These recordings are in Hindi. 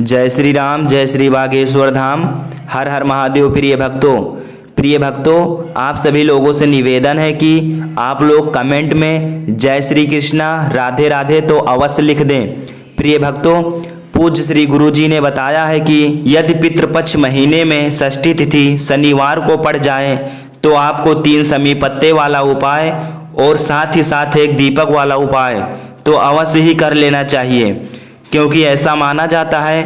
जय श्री राम, जय श्री बागेश्वर धाम। हर हर महादेव। प्रिय भक्तों, आप सभी लोगों से निवेदन है कि आप लोग कमेंट में जय श्री कृष्णा, राधे राधे तो अवश्य लिख दें। प्रिय भक्तों, पूज्य श्री गुरु जी ने बताया है कि यदि पितृपक्ष महीने में षष्ठी तिथि शनिवार को पड़ जाए तो आपको 3 समी पत्ते वाला उपाय और साथ ही साथ एक दीपक वाला उपाय तो अवश्य ही कर लेना चाहिए, क्योंकि ऐसा माना जाता है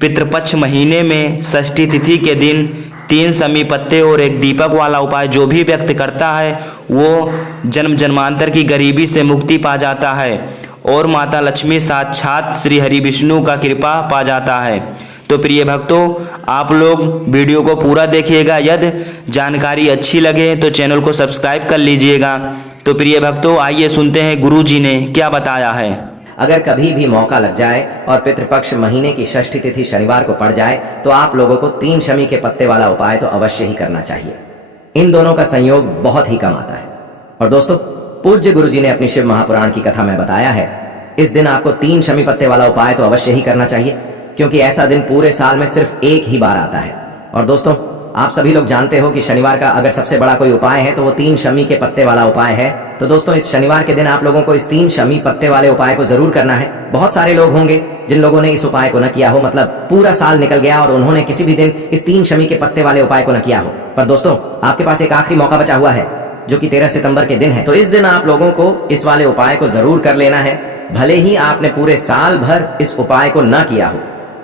पितृपक्ष महीने में षष्ठी तिथि के दिन 3 समी पत्ते और एक दीपक वाला उपाय जो भी व्यक्त करता है वो जन्म जन्मांतर की गरीबी से मुक्ति पा जाता है और माता लक्ष्मी साक्षात श्री हरि विष्णु का कृपा पा जाता है। तो प्रिय भक्तों, आप लोग वीडियो को पूरा देखिएगा। यदि जानकारी अच्छी लगे तो चैनल को सब्सक्राइब कर लीजिएगा। तो प्रिय भक्तों, आइए सुनते हैं गुरु जी ने क्या बताया है। अगर कभी भी मौका लग जाए और पितृपक्ष महीने की षष्ठी तिथि शनिवार को पड़ जाए तो आप लोगों को 3 शमी के पत्ते वाला उपाय तो अवश्य ही करना चाहिए। इन दोनों का संयोग बहुत ही कम आता है। और दोस्तों, पूज्य गुरु जी ने अपनी शिव महापुराण की कथा में बताया है, इस दिन आपको 3 शमी पत्ते वाला उपाय तो अवश्य ही करना चाहिए, क्योंकि ऐसा दिन पूरे साल में सिर्फ एक ही बार आता है। और दोस्तों, आप सभी लोग जानते हो कि शनिवार का अगर सबसे बड़ा कोई उपाय है तो वो 3 शमी के पत्ते वाला उपाय है। तो दोस्तों, इस शनिवार के दिन आप लोगों को इस 3 शमी पत्ते वाले उपाय को जरूर करना है। बहुत सारे लोग होंगे जिन लोगों ने इस उपाय को न किया हो, मतलब पूरा साल निकल गया और उन्होंने किसी भी दिन इस 3 शमी के पत्ते वाले उपाय को न किया हो। पर दोस्तों, आपके पास एक आखिरी मौका बचा हुआ है जो कि 13 सितंबर के दिन है। तो इस दिन आप लोगों को इस वाले उपाय को जरूर कर लेना है, भले ही आपने पूरे साल भर इस उपाय को न किया हो।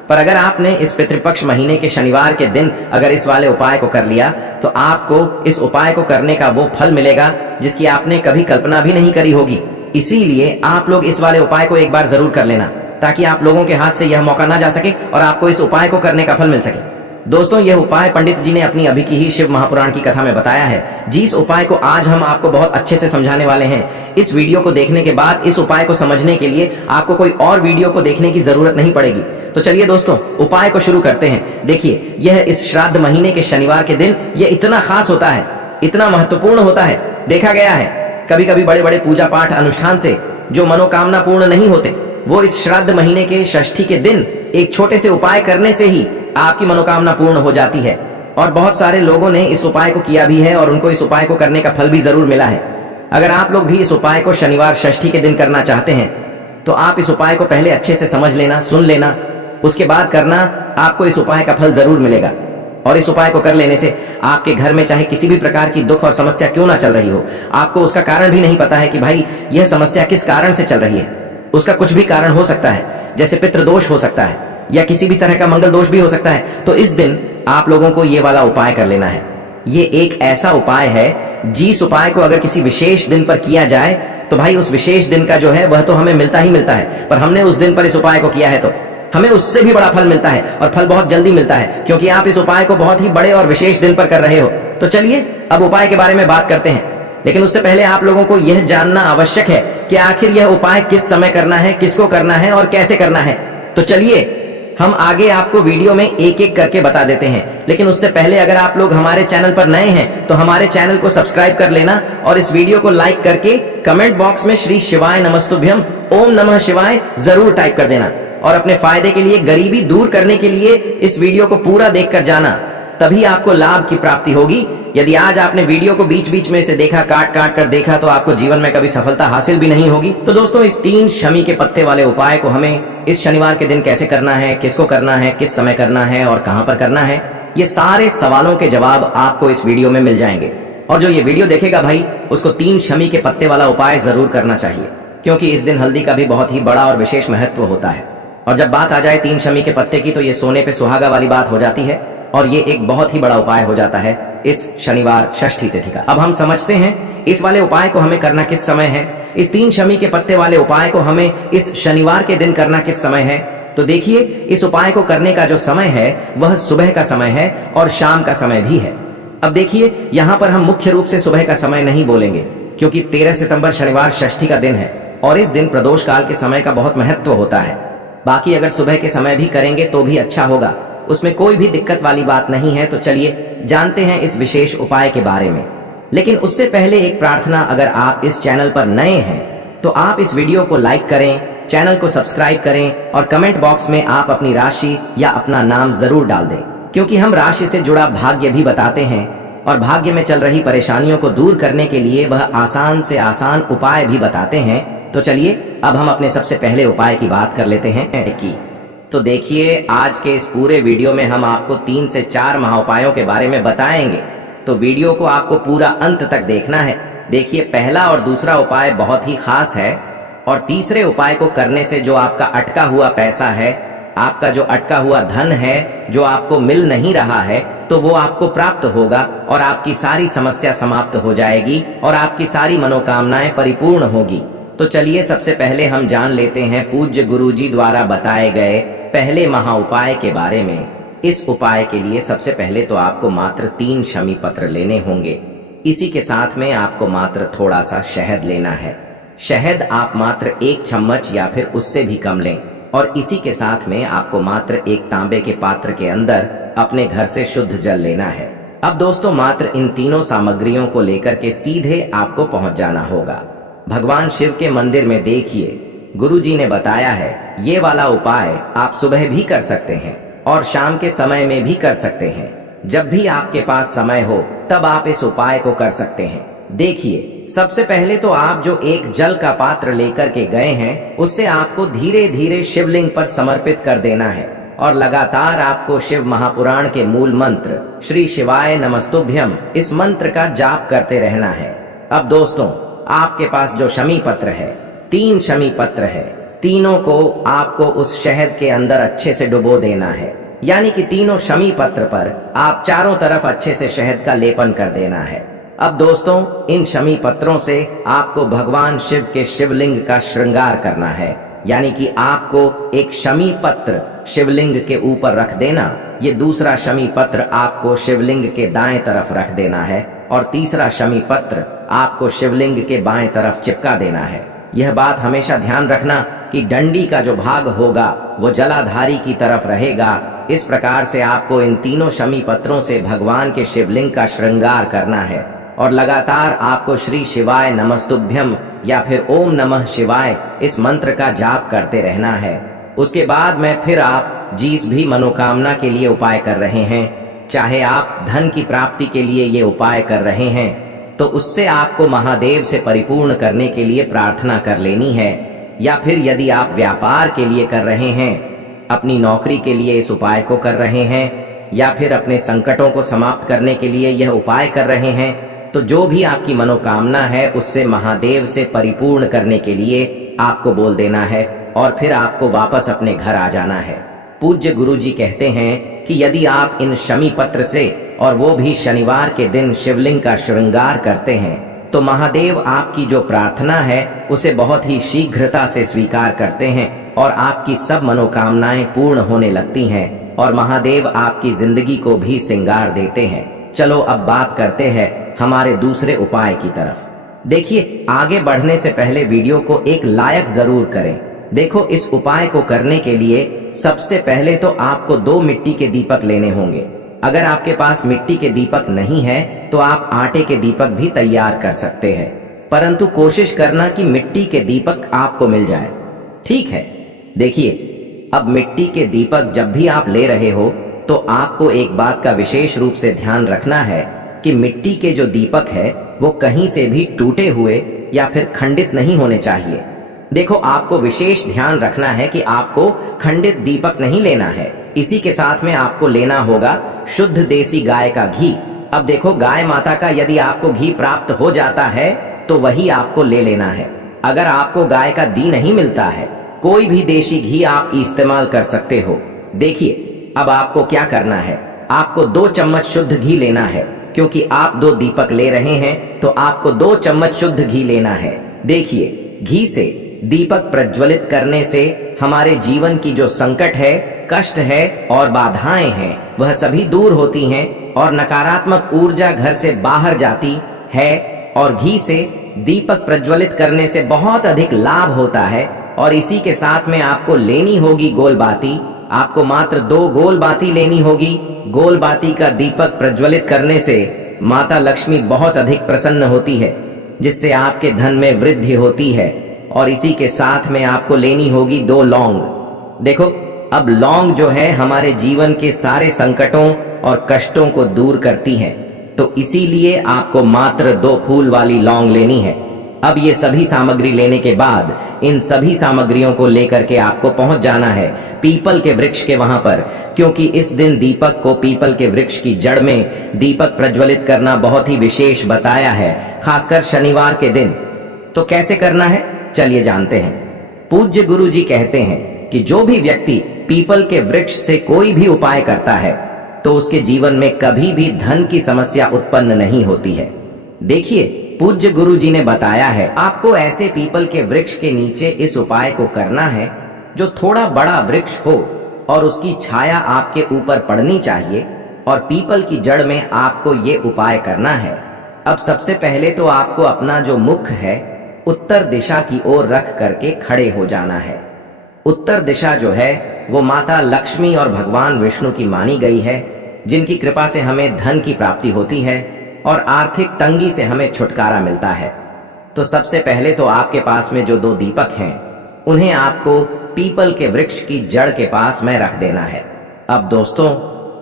पर अगर आपने इस पितृपक्ष महीने के शनिवार के दिन अगर इस वाले उपाय को कर लिया तो आपको इस उपाय को करने का वो फल मिलेगा जिसकी आपने कभी कल्पना भी नहीं करी होगी। इसीलिए आप लोग इस वाले उपाय को एक बार जरूर कर लेना, ताकि आप लोगों के हाथ से यह मौका ना जा सके और आपको इस उपाय को करने का फल मिल सके। दोस्तों, यह उपाय पंडित जी ने अपनी अभी की ही शिव महापुराण की कथा में बताया है। जिस उपाय को आज हम आपको बहुत अच्छे से समझाने वाले हैं, इस वीडियो को देखने के बाद इस उपाय को समझने के लिए आपको कोई और वीडियो को देखने की जरूरत नहीं पड़ेगी। तो चलिए दोस्तों, उपाय को शुरू करते हैं। देखिए, यह इस श्राद्ध महीने के शनिवार के दिन यह इतना खास होता है, इतना महत्वपूर्ण होता है। देखा गया है कभी कभी बड़े बड़े पूजा पाठ अनुष्ठान से जो मनोकामना पूर्ण नहीं होते, वो इस श्राद्ध महीने के षष्ठी के दिन एक छोटे से उपाय करने से ही आपकी मनोकामना पूर्ण हो जाती है। और बहुत सारे लोगों ने इस उपाय को किया भी है और उनको इस उपाय को करने का फल भी जरूर मिला है। अगर आप लोग भी इस उपाय को शनिवार षष्ठी के दिन करना चाहते हैं तो आप इस उपाय को पहले अच्छे से समझ लेना, सुन लेना, उसके बाद करना। आपको इस उपाय का फल जरूर मिलेगा। और इस उपाय को कर लेने से आपके घर में चाहे किसी भी प्रकार की दुख और समस्या क्यों ना चल रही हो, आपको उसका कारण भी नहीं पता है कि भाई यह समस्या किस कारण से चल रही है, उसका कुछ भी कारण हो सकता है, जैसे पितृदोष हो सकता है या किसी भी तरह का मंगल दोष भी हो सकता है। तो इस दिन आप लोगों को ये वाला उपाय कर लेना है। ये एक ऐसा उपाय है जिस उपाय को अगर किसी विशेष दिन पर किया जाए तो भाई उस विशेष दिन का जो है वह तो हमें मिलता ही मिलता है, पर हमने उस दिन पर इस उपाय को किया है तो हमें उससे भी बड़ा फल मिलता है और फल बहुत जल्दी मिलता है, क्योंकि आप इस उपाय को बहुत ही बड़े और विशेष दिन पर कर रहे हो। तो चलिए अब उपाय के बारे में बात करते हैं, लेकिन उससे पहले आप लोगों को यह जानना आवश्यक है कि आखिर यह उपाय किस समय करना है, किसको करना है और कैसे करना है। तो चलिए हम आगे आपको वीडियो में एक एक करके बता देते हैं, लेकिन उससे पहले अगर आप लोग हमारे चैनल पर नए हैं तो हमारे चैनल को सब्सक्राइब कर लेना और इस वीडियो को लाइक करके कमेंट बॉक्स में श्री शिवाय नमस्तुभ्यम ओम नमः शिवाय जरूर टाइप कर देना। और अपने फायदे के लिए, गरीबी दूर करने के लिए इस वीडियो को पूरा देखकर जाना, तभी आपको लाभ की प्राप्ति होगी। यदि आज आपने वीडियो को बीच बीच में से देखा, काट काट कर देखा, तो आपको जीवन में कभी सफलता हासिल भी नहीं होगी। तो दोस्तों, इस 3 शमी के पत्ते वाले उपाय को हमें इस शनिवार के दिन कैसे करना है, किसको करना है, किस समय करना है और कहां पर करना है, ये सारे सवालों के जवाब आपको इस वीडियो में मिल जाएंगे। और जो ये वीडियो देखेगा भाई, उसको 3 शमी के पत्ते वाला उपाय जरूर करना चाहिए, क्योंकि इस दिन हल्दी का भी बहुत ही बड़ा और विशेष महत्व होता है। और जब बात आ जाए 3 शमी के पत्ते की तो ये सोने पे सुहागा वाली बात हो जाती है और ये एक बहुत ही बड़ा उपाय हो जाता है इस शनिवार षष्ठी तिथि का। अब हम समझते हैं इस वाले उपाय को हमें करना किस समय है। इस 3 शमी के पत्ते वाले उपाय को हमें इस शनिवार के दिन करना किस समय है। तो देखिए, इस उपाय को करने का जो समय है वह सुबह का समय है और शाम का समय भी है। अब देखिए, यहाँ पर हम मुख्य रूप से सुबह का समय नहीं बोलेंगे, क्योंकि 13 सितंबर शनिवार षष्ठी का दिन है और इस दिन प्रदोष काल के समय का बहुत महत्व होता है। बाकी अगर सुबह के समय भी करेंगे तो भी अच्छा होगा, उसमें कोई भी दिक्कत वाली बात नहीं है। तो चलिए जानते हैं इस विशेष उपाय के बारे में। लेकिन उससे पहले एक प्रार्थना, अगर आप इस चैनल पर नए हैं तो आप इस वीडियो को लाइक करें, चैनल को सब्सक्राइब करें और कमेंट बॉक्स में आप अपनी राशि या अपना नाम जरूर डाल दें, क्योंकि हम राशि से जुड़ा भाग्य भी बताते हैं और भाग्य में चल रही परेशानियों को दूर करने के लिए वह आसान से आसान उपाय भी बताते हैं। तो चलिए अब हम अपने सबसे पहले उपाय की बात कर लेते हैं। तो देखिए, आज के इस पूरे वीडियो में हम आपको 3 से 4 महाउपायों के बारे में बताएंगे, तो वीडियो को आपको पूरा अंत तक देखना है। देखिए, पहला और दूसरा उपाय बहुत ही खास है और तीसरे उपाय को करने से जो आपका अटका हुआ पैसा है, आपका जो अटका हुआ धन है, जो आपको मिल नहीं रहा है, तो वो आपको प्राप्त होगा और आपकी सारी समस्या समाप्त हो जाएगी और आपकी सारी मनोकामनाएं परिपूर्ण होगी। तो चलिए सबसे पहले हम जान लेते हैं पूज्य गुरुजी द्वारा बताए गए पहले महाउपाय के बारे में। इस उपाय के लिए सबसे पहले तो आपको मात्र 3 शमी पत्र लेने होंगे। इसी के साथ में आपको मात्र थोड़ा सा शहद लेना है। शहद आप मात्र 1 चम्मच या फिर उससे भी कम लें और इसी के साथ में आपको मात्र एक तांबे के पात्र के अंदर अपने घर से शुद्ध जल लेना है। अब दोस्तों, मात्र इन तीनों सामग्रियों को लेकर के सीधे आपको पहुंच जाना होगा भगवान शिव के मंदिर में। देखिए, गुरुजी ने बताया है ये वाला उपाय आप सुबह भी कर सकते हैं और शाम के समय में भी कर सकते हैं। जब भी आपके पास समय हो तब आप इस उपाय को कर सकते हैं। देखिए, सबसे पहले तो आप जो एक जल का पात्र लेकर के गए हैं, उससे आपको धीरे धीरे शिवलिंग पर समर्पित कर देना है और लगातार आपको शिव महापुराण के मूल मंत्र श्री शिवाय नमस्तुभ्यम इस मंत्र का जाप करते रहना है। अब दोस्तों, आपके पास जो शमी पत्र है, 3 शमी पत्र है, तीनों को आपको उस शहद के अंदर अच्छे से डुबो देना है। यानी कि तीनों शमी पत्र पर आप चारों तरफ अच्छे से शहद का लेपन कर देना है। अब दोस्तों, इन शमी पत्रों से आपको भगवान शिव के शिवलिंग का श्रृंगार करना है। यानी कि आपको एक शमी पत्र शिवलिंग के ऊपर रख देना, ये दूसरा शमी पत्र आपको शिवलिंग के दाएं तरफ रख देना है और तीसरा शमी पत्र आपको शिवलिंग के बाएं तरफ चिपका देना है। यह बात हमेशा ध्यान रखना कि डंडी का जो भाग होगा वो जलाधारी की तरफ रहेगा। इस प्रकार से आपको इन तीनों शमी पत्रों से भगवान के शिवलिंग का श्रृंगार करना है और लगातार आपको श्री शिवाय नमस्तुभ्यम या फिर ओम नमः शिवाय इस मंत्र का जाप करते रहना है। उसके बाद में फिर आप जिस भी मनोकामना के लिए उपाय कर रहे हैं, चाहे आप धन की प्राप्ति के लिए ये उपाय कर रहे हैं, तो उससे आपको महादेव से परिपूर्ण करने के लिए प्रार्थना कर लेनी है। या फिर यदि आप व्यापार के लिए कर रहे हैं, अपनी नौकरी के लिए इस उपाय को कर रहे हैं, या फिर अपने संकटों को समाप्त करने के लिए यह उपाय कर रहे हैं, तो जो भी आपकी मनोकामना है उससे महादेव से परिपूर्ण करने के लिए आपको बोल देना है और फिर आपको वापस अपने घर आ जाना है। पूज्य गुरुजी कहते हैं कि यदि आप इन शमी पत्र से और वो भी शनिवार के दिन शिवलिंग का श्रृंगार करते हैं, तो महादेव आपकी जो प्रार्थना है उसे बहुत ही शीघ्रता से स्वीकार करते हैं और आपकी सब मनोकामनाएं पूर्ण होने लगती हैं और महादेव आपकी जिंदगी को भी सिंगार देते हैं। चलो अब बात करते हैं हमारे दूसरे उपाय की तरफ। देखिए, आगे बढ़ने से पहले वीडियो को एक लाइक जरूर करें। देखो, इस उपाय को करने के लिए सबसे पहले तो आपको 2 मिट्टी के दीपक लेने होंगे। अगर आपके पास मिट्टी के दीपक नहीं है तो आप आटे के दीपक भी तैयार कर सकते हैं, परंतु कोशिश करना कि मिट्टी के दीपक आपको मिल जाए। ठीक है। देखिए, अब मिट्टी के दीपक जब भी आप ले रहे हो तो आपको एक बात का विशेष रूप से ध्यान रखना है कि मिट्टी के जो दीपक है वो कहीं से भी टूटे हुए या फिर खंडित नहीं होने चाहिए। देखो, आपको विशेष ध्यान रखना है कि आपको खंडित दीपक नहीं लेना है। इसी के साथ में आपको लेना होगा शुद्ध देसी गाय का घी। अब देखो, गाय माता का यदि आपको घी प्राप्त हो जाता है तो वही आपको ले लेना है। अगर आपको गाय का घी नहीं मिलता है, कोई भी देसी घी आप इस्तेमाल कर सकते हो। देखिए, अब आपको क्या करना है, आपको 2 चम्मच शुद्ध घी लेना है। क्योंकि आप 2 दीपक ले रहे हैं तो आपको 2 चम्मच शुद्ध घी लेना है। देखिए, घी से दीपक प्रज्वलित करने से हमारे जीवन की जो संकट है, कष्ट है और बाधाएं हैं, वह सभी दूर होती हैं और नकारात्मक ऊर्जा घर से बाहर जाती है। और घी से दीपक प्रज्वलित करने से बहुत अधिक लाभ होता है। और इसी के साथ में आपको लेनी होगी गोल बाती। आपको मात्र 2 गोल बाती लेनी होगी। गोल बाती का दीपक प्रज्वलित करने से माता लक्ष्मी बहुत अधिक प्रसन्न होती है, जिससे आपके धन में वृद्धि होती है और इसी के साथ में आपको लेनी होगी 2 लौंग। देखो, अब लौंग जो है हमारे जीवन के सारे संकटों और कष्टों को दूर करती है, तो इसीलिए आपको मात्र 2 फूल वाली लौंग लेनी है। अब ये सभी सामग्री लेने के बाद इन सभी सामग्रियों को लेकर के आपको पहुंच जाना है पीपल के वृक्ष के वहां पर, क्योंकि इस दिन दीपक को पीपल के वृक्ष की जड़ में दीपक प्रज्वलित करना बहुत ही विशेष बताया है, खासकर शनिवार के दिन। तो कैसे करना है, चलिए जानते हैं। पूज्य गुरु जी कहते हैं कि जो भी व्यक्ति पीपल के वृक्ष से कोई भी उपाय करता है तो उसके जीवन में कभी भी धन की समस्या उत्पन्न नहीं होती है। देखिए, पूज्य गुरु जी ने बताया है आपको ऐसे पीपल के वृक्ष के नीचे इस उपाय को करना है जो थोड़ा बड़ा वृक्ष हो और उसकी छाया आपके ऊपर पड़नी चाहिए, और पीपल की जड़ में आपको ये उपाय करना है। अब सबसे पहले तो आपको अपना जो मुख है उत्तर दिशा की ओर रख करके खड़े हो जाना है। उत्तर दिशा जो है वो माता लक्ष्मी और भगवान विष्णु की मानी गई है, जिनकी कृपा से हमें धन की प्राप्ति होती है और आर्थिक तंगी से हमें छुटकारा मिलता है। तो सबसे पहले तो आपके पास में जो 2 दीपक हैं उन्हें आपको पीपल के वृक्ष की जड़ के पास में रख देना है। अब दोस्तों,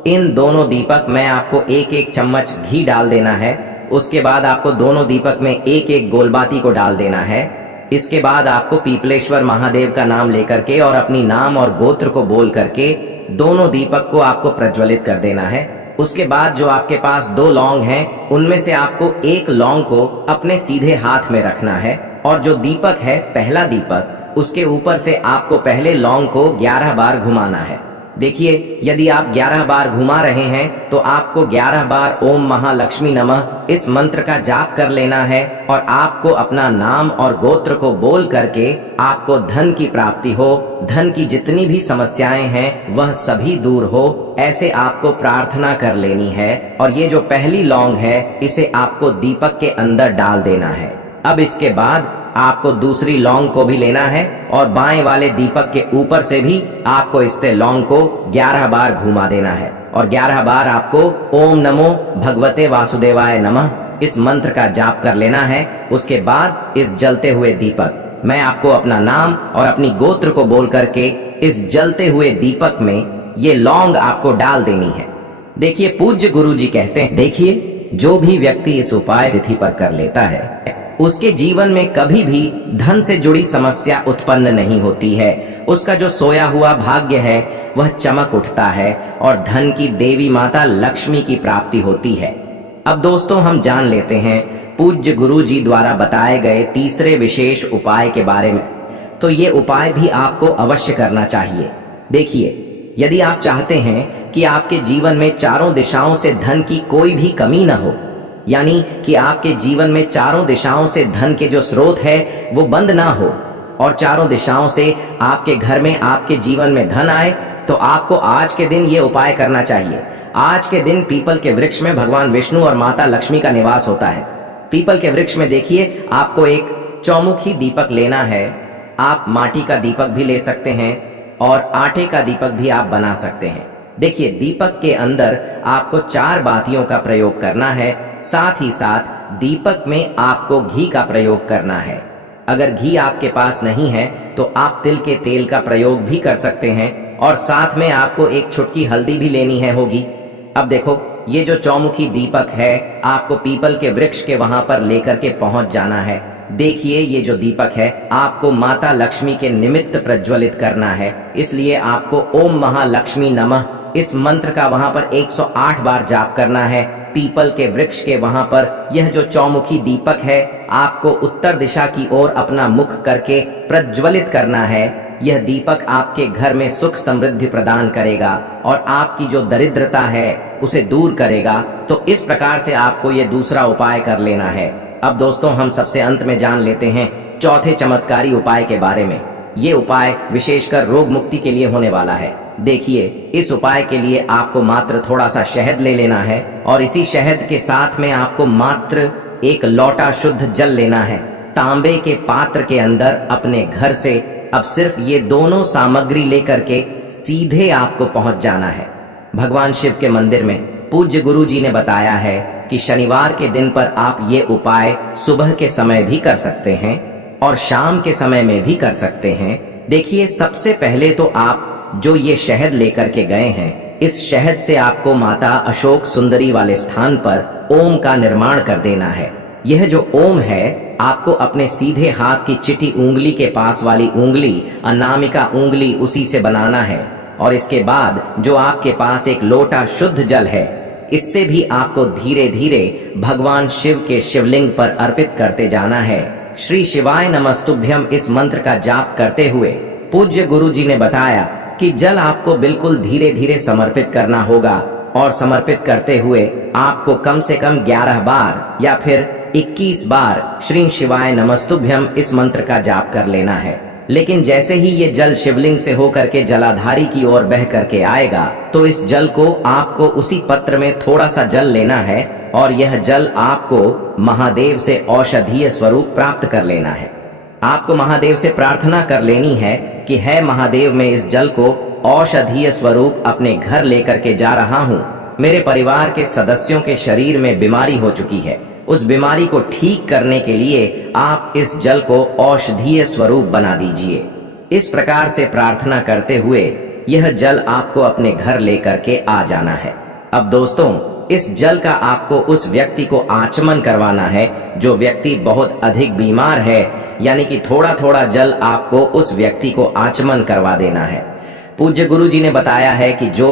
इन दोनों दीपक में आपको 1-1 चम्मच घी डाल देना है। उसके बाद आपको दोनों दीपक में 1-1 गोलबाती को डाल देना है। इसके बाद आपको पीपलेश्वर महादेव का नाम लेकर के और अपनी नाम और गोत्र को बोल करके दोनों दीपक को आपको प्रज्वलित कर देना है। उसके बाद जो आपके पास 2 लौंग हैं उनमें से आपको 1 लौंग को अपने सीधे हाथ में रखना है, और जो दीपक है पहला दीपक, उसके ऊपर से आपको पहले लौंग को 11 बार घुमाना है। देखिए, यदि आप 11 बार घुमा रहे हैं तो आपको 11 बार ओम महालक्ष्मी नमः इस मंत्र का जाप कर लेना है, और आपको अपना नाम और गोत्र को बोल करके आपको धन की प्राप्ति हो, धन की जितनी भी समस्याएं हैं वह सभी दूर हो, ऐसे आपको प्रार्थना कर लेनी है। और ये जो पहली लौंग है इसे आपको दीपक के अंदर डाल देना है। अब इसके बाद आपको दूसरी लौंग को भी लेना है और बाएं वाले दीपक के ऊपर से भी आपको इससे लौंग को 11 बार घुमा देना है, और 11 बार आपको ओम नमो भगवते वासुदेवाय नमः इस मंत्र का जाप कर लेना है। उसके बाद इस जलते हुए दीपक मैं आपको अपना नाम और अपनी गोत्र को बोल करके इस जलते हुए दीपक में ये लौंग आपको डाल देनी है। देखिए, पूज्य गुरु जी कहते हैं, देखिए, जो भी व्यक्ति इस उपाय तिथि पर कर लेता है उसके जीवन में कभी भी धन से जुड़ी समस्या उत्पन्न नहीं होती है। उसका जो सोया हुआ भाग्य है वह चमक उठता है और धन की देवी माता लक्ष्मी की प्राप्ति होती है। अब दोस्तों, हम जान लेते हैं पूज्य गुरु जी द्वारा बताए गए तीसरे विशेष उपाय के बारे में। तो ये उपाय भी आपको अवश्य करना चाहिए। देखिए, यदि आप चाहते हैं कि आपके जीवन में चारों दिशाओं से धन की कोई भी कमी न हो, यानी कि आपके जीवन में चारों दिशाओं से धन के जो स्रोत है वो बंद ना हो और चारों दिशाओं से आपके घर में, आपके जीवन में धन आए, तो आपको आज के दिन ये उपाय करना चाहिए। आज के दिन पीपल के वृक्ष में भगवान विष्णु और माता लक्ष्मी का निवास होता है। पीपल के वृक्ष में देखिए, आपको एक चौमुखी दीपक लेना है। आप माटी का दीपक भी ले सकते हैं और आटे का दीपक भी आप बना सकते हैं। देखिए, दीपक के अंदर आपको 4 बातियों का प्रयोग करना है। साथ ही साथ दीपक में आपको घी का प्रयोग करना है। अगर घी आपके पास नहीं है तो आप तिल के तेल का प्रयोग भी कर सकते हैं, और साथ में आपको एक चुटकी हल्दी भी लेनी है होगी। अब देखो, ये जो चौमुखी दीपक है आपको पीपल के वृक्ष के वहां पर लेकर के पहुंच जाना है। देखिए, ये जो दीपक है आपको माता लक्ष्मी के निमित्त प्रज्वलित करना है, इसलिए आपको ओम महालक्ष्मी नमः इस मंत्र का वहां पर 108 बार जाप करना है। पीपल के वृक्ष के वहां पर यह जो चौमुखी दीपक है आपको उत्तर दिशा की ओर अपना मुख करके प्रज्वलित करना है। यह दीपक आपके घर में सुख समृद्धि प्रदान करेगा और आपकी जो दरिद्रता है उसे दूर करेगा। तो इस प्रकार से आपको ये दूसरा उपाय कर लेना है। अब दोस्तों, हम सबसे अंत में जान लेते हैं चौथे चमत्कारी उपाय के बारे में। ये उपाय विशेषकर रोग मुक्ति के लिए होने वाला है। देखिए, इस उपाय के लिए आपको मात्र थोड़ा सा शहद ले लेना है और इसी शहद के साथ में आपको मात्र 1 लोटा शुद्ध जल लेना है। तांबे के पात्र के अंदर अपने घर से अब सिर्फ ये दोनों सामग्री लेकर के सीधे आपको पहुंच जाना है भगवान शिव के मंदिर में। पूज्य गुरु जी ने बताया है कि शनिवार के दिन पर आप ये उपाय सुबह के समय भी कर सकते हैं और शाम के समय में भी कर सकते हैं। देखिए, सबसे पहले तो आप जो ये शहद लेकर के गए हैं, इस शहद से आपको माता अशोक सुंदरी वाले स्थान पर ओम का निर्माण कर देना है। यह जो ओम है, आपको अपने सीधे हाथ की चिटी उंगली के पास वाली उंगली, अनामिका उंगली, उसी से बनाना है। और इसके बाद जो आपके पास एक लोटा शुद्ध जल है, इससे भी आपको धीरे धीरे भगवान शिव के शिवलिंग पर अर्पित करते जाना है। श्री शिवाय नमस्तुभ्यम इस मंत्र का जाप करते हुए पूज्य गुरु जी ने बताया कि जल आपको बिल्कुल धीरे धीरे समर्पित करना होगा, और समर्पित करते हुए आपको कम से कम 11 बार या फिर 21 बार श्री शिवाय नमस्तुभ्यम इस मंत्र का जाप कर लेना है। लेकिन जैसे ही ये जल शिवलिंग से होकर के जलाधारी की ओर बह करके आएगा, तो इस जल को आपको उसी पत्र में थोड़ा सा जल लेना है, और यह जल आपको महादेव से औषधीय स्वरूप प्राप्त कर लेना है। आपको महादेव से प्रार्थना कर लेनी है कि है महादेव, मैं इस जल को औषधीय स्वरूप अपने घर लेकर के जा रहा हूँ। मेरे परिवार के सदस्यों के शरीर में बीमारी हो चुकी है, उस बीमारी को ठीक करने के लिए आप इस जल को औषधीय स्वरूप बना दीजिए। इस प्रकार से प्रार्थना करते हुए यह जल आपको अपने घर लेकर के आ जाना है। अब दोस्तों, इस जल का आपको उस व्यक्ति को आचमन करवाना है जो व्यक्ति बहुत अधिक बीमार है, यानी कि थोड़ा थोड़ा जल आपको उस व्यक्ति को आचमन करवा देना है। पूज्य गुरु जी ने बताया है कि जो